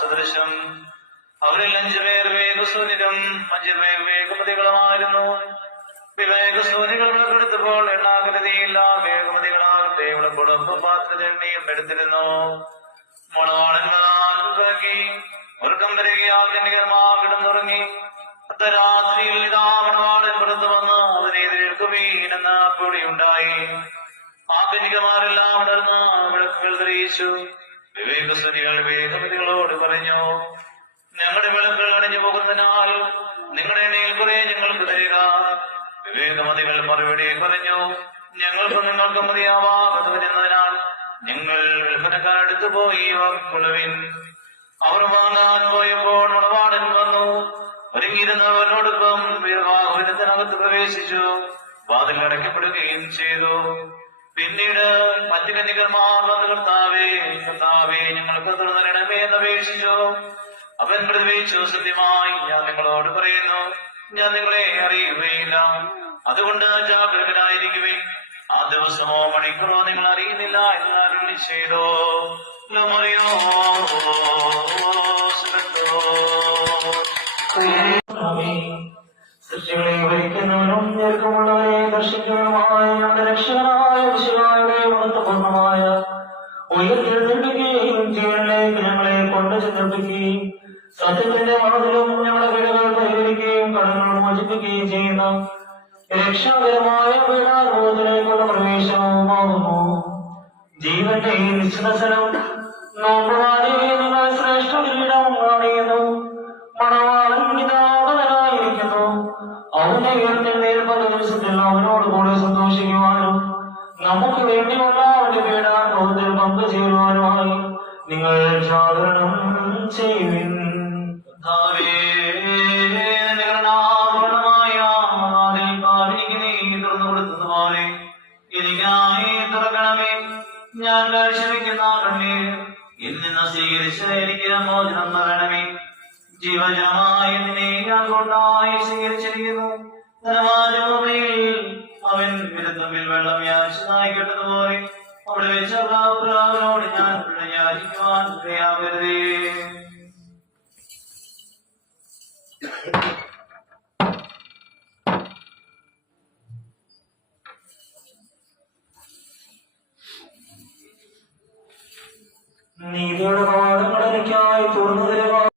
സദൃശം അവരിൽ അഞ്ചുപേർ വേഗസൂനിലും അഞ്ചുപേർ വേഗമതികളുമായിരുന്നു വിവേകസൂനികൾ വിളക്കെടുത്തപ്പോൾ എണ്ണാകൃതിയില്ല വേഗമതികളാകട്ടെ ഇവിടെ കുടുംബ പാത്രത്തിൽ എണ്ണിയും എടുത്തിരുന്നു അർദ്ധരാത്രിയിൽ ഇതാ മണവാളൻ പുറത്തു വന്ന് അവനെ എതിർക്കുവീനെന്ന കൂടിയുണ്ടായി ആ കന്യകമാരെല്ലാം ഉണർന്ന് വിളക്കുകൾ തെളിയിച്ചു. പറഞ്ഞു ഞങ്ങളുടെ വിളക്കുകൾ അണിഞ്ഞു പോകുന്നതിനാൽ നിങ്ങളുടെ മേൽക്കുറെ കുറെ ഞങ്ങൾക്ക് തരിക വിവേകമതികൾ മറുപടി പറഞ്ഞു ഞങ്ങൾക്കും നിങ്ങൾക്കും മതിയാവാകത്തു വരുന്നതിനാൽ ഞങ്ങൾ വിൽപ്പനക്കാരടുത്ത് പോയി വാങ്ങിക്കൊള്ളുവിൻ. അവർ വാങ്ങാൻ പോയപ്പോൾ ഉണവാടൻ വന്നു ഒരുങ്ങിയിരുന്നവനോടൊപ്പം വിവാഹത്തിനകത്ത് പ്രവേശിച്ചു. വാതിൽ അടയ്ക്കപ്പെടുകയും ചെയ്തു. പിന്നീട് മറ്റു കന്യകന്മാർ വന്ന് കർത്താവേ ഞങ്ങൾക്ക് തുറന്നിടമേ എന്ന് അപേക്ഷിച്ചു. അവൻ പ്രതിവേശിച്ചു സത്യമായി ഞാൻ നിങ്ങളോട് പറയുന്നു ഞാൻ നിങ്ങളെ അറിയുകയില്ല. അതുകൊണ്ട് ജാഗ്രതരായിരിക്കുവേ ആ ദിവസമോ മണിക്കൂറോ നിങ്ങൾ അറിയുന്നില്ല എന്ന് അരുളി ചെയ്തോ. മറിയോ സൃഷ്ടികളെ വഹിക്കുന്നവനും ദീർഘമുള്ളവരെ ദർശിക്കുന്നതുമായ നമ്മുടെ രക്ഷകനായ വിശുവായുടെ മഹത്വപൂർണമായ ഉയർത്തെഴുന്നേൽപ്പിക്കുകയും ജീവനിലേക്ക് ഞങ്ങളെ കൊണ്ടു ചെന്നിപ്പിക്കുകയും സത്യത്തിന്റെ മണത്തിലും ഞങ്ങളുടെ വീടുകൾ പരിഹരിക്കുകയും കടങ്ങൾ മോചിപ്പിക്കുകയും ചെയ്യുന്ന രക്ഷാകരമായ പീഡാനുഭവത്തിലേക്കുള്ള പ്രവേശനവുമാകുന്നു. ജീവന്റെ ഈ നിശ്ചിതസനം നോക്കുവാനേ നിങ്ങൾ ശ്രേഷ്ഠ കിരീടം അവന്റെ ഉയർത്തെഴുന്നേൽപ്പ ദിവസത്തിൽ അവനോട് കൂടെ സന്തോഷിക്കുവാനും നമുക്ക് വേണ്ടിയുള്ള അവന്റെ പീഡാനുഭവത്തിൽ പങ്കുചേരുവാനുമായി നിങ്ങൾ ജാഗരണം ചെയ്യുവിൻ. ഞാൻ ക്ഷമിക്കുന്ന കണ്ണീർ. ഇന്ന് സ്വീകരിച്ച് എനിക്ക് മോചനം നൽകണമേ നിന്നെ ഞാൻ കൊണ്ടായി അവൻ കേട്ടതുപോലെ അവിടെ ഞാൻ നീതിയുടെ പാഠങ്ങൾ എനിക്കായി തുറന്നു തരുക